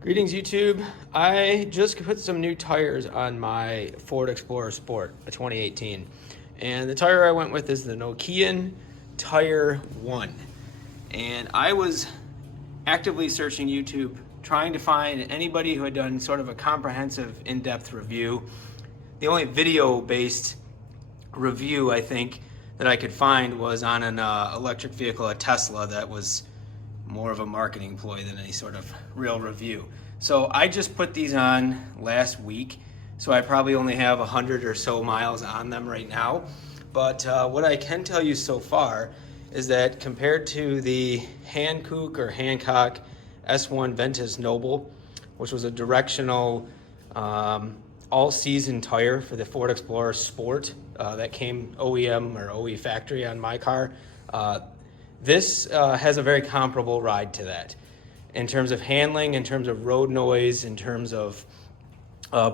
Greetings YouTube. I just put some new tires on my Ford Explorer Sport, a 2018. And the tire I went with is the Nokian Tyres One. And I was actively searching YouTube, trying to find anybody who had done sort of a comprehensive, in-depth review. The only video-based review I think that I could find was on an electric vehicle, a Tesla, that was more of a marketing ploy than any sort of real review. So I just put these on last week, so I probably only have 100 or so miles on them right now. But what I can tell you so far is that compared to the Hankook S1 Ventus Noble, which was a directional all-season tire for the Ford Explorer Sport that came OEM or OE factory on my car, this has a very comparable ride to that in terms of handling, in terms of road noise, in terms of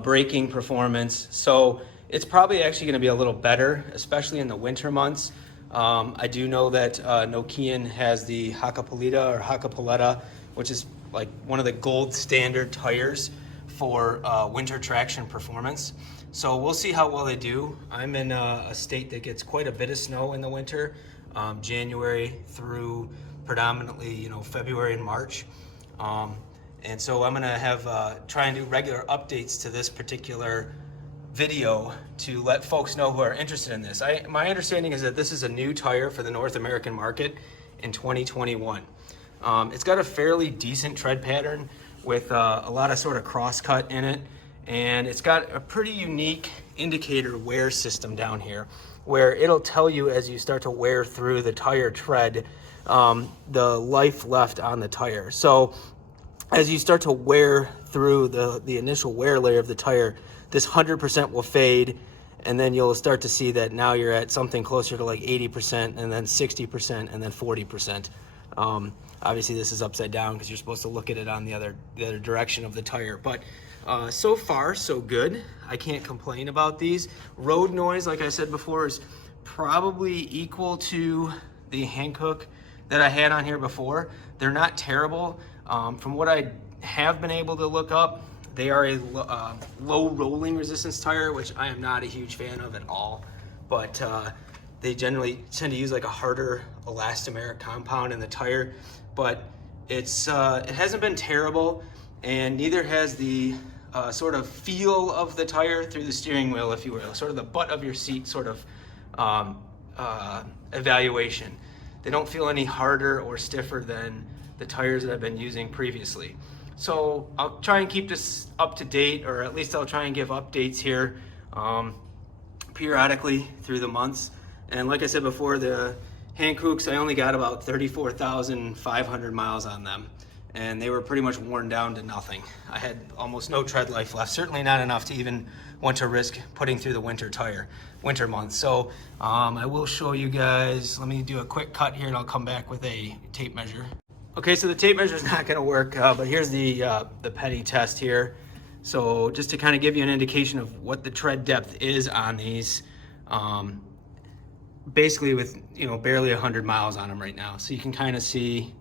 braking performance. So it's probably actually going to be a little better, especially in the winter months. I do know that Nokian has the Hakapaleta, which is like one of the gold standard tires for winter traction performance. So we'll see how well they do. I'm in a state that gets quite a bit of snow in the winter. January through predominantly, February and March. And so I'm gonna have try and do regular updates to this particular video to let folks know who are interested in this. My understanding is that this is a new tire for the North American market in 2021. It's got a fairly decent tread pattern with a lot of sort of cross-cut in it, and it's got a pretty unique indicator wear system down here, where it'll tell you as you start to wear through the tire tread, the life left on the tire. So as you start to wear through the initial wear layer of the tire, this 100% will fade, and then you'll start to see that now you're at something closer to like 80%, and then 60%, and then 40%. Obviously this is upside down because you're supposed to look at it on the other direction of the tire. But so far, so good. I can't complain about these. Road noise, like I said before, is probably equal to the Hankook that I had on here before. They're not terrible. From what I have been able to look up, they are a low rolling resistance tire, which I am not a huge fan of at all. But they generally tend to use like a harder elastomeric compound in the tire. But it hasn't been terrible, and neither has the sort of feel of the tire through the steering wheel, if you will, sort of the butt of your seat sort of evaluation. They don't feel any harder or stiffer than the tires that I've been using previously. So I'll try and keep this up to date, or at least I'll try and give updates here periodically through the months. And like I said before, the Hankooks, I only got about 34,500 miles on them, and they were pretty much worn down to nothing. I had almost no tread life left, certainly not enough to even want to risk putting through the winter months. So I will show you guys, let me do a quick cut here and I'll come back with a tape measure. Okay, so the tape measure is not gonna work, but here's the petty test here. So just to kind of give you an indication of what the tread depth is on these, basically with barely 100 miles on them right now. So you can kind of see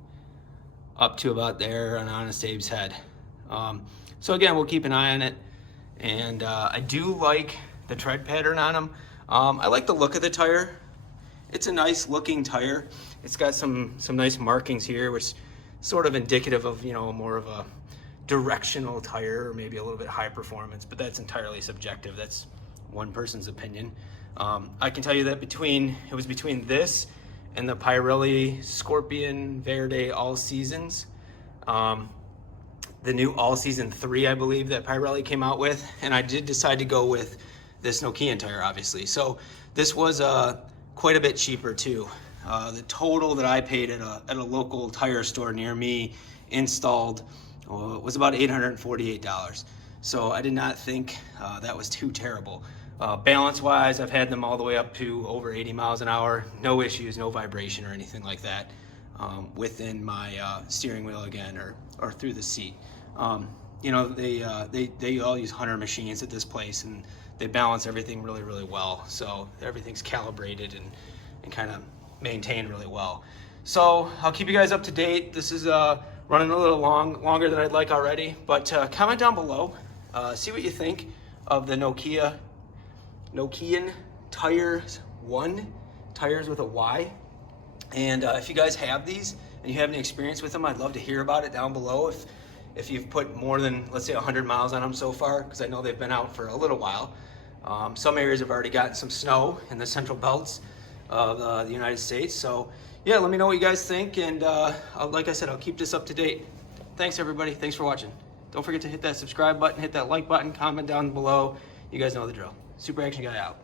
up to about there on Honest Abe's head. So again, we'll keep an eye on it. And I do like the tread pattern on them. I like the look of the tire. It's a nice looking tire. It's got some nice markings here, which is sort of indicative of more of a directional tire, or maybe a little bit high performance, but that's entirely subjective. That's one person's opinion. I can tell you that it was between this and the Pirelli Scorpion Verde All Seasons, the new All Season 3, I believe, that Pirelli came out with, and I did decide to go with this Nokian tire, obviously. So this was quite a bit cheaper too. The total that I paid at a local tire store near me installed was about $848. So I did not think that was too terrible. Balance-wise, I've had them all the way up to over 80 miles an hour. No issues, no vibration or anything like that within my steering wheel again, or through the seat. They all use Hunter machines at this place, and they balance everything really, really well. So everything's calibrated and kind of maintained really well. So I'll keep you guys up to date. This is running a little longer than I'd like already, but comment down below, see what you think of the Nokian Tyres One, tires with a Y. And if you guys have these and you have any experience with them, I'd love to hear about it down below. If you've put more than, let's say, 100 miles on them so far, because I know they've been out for a little while. Some areas have already gotten some snow in the central belts of the United States. So yeah, let me know what you guys think, and like I said, I'll keep this up to date. Thanks everybody, thanks for watching. Don't forget to hit that subscribe button, hit that like button, comment down below. You guys know the drill. Super Action Guy out.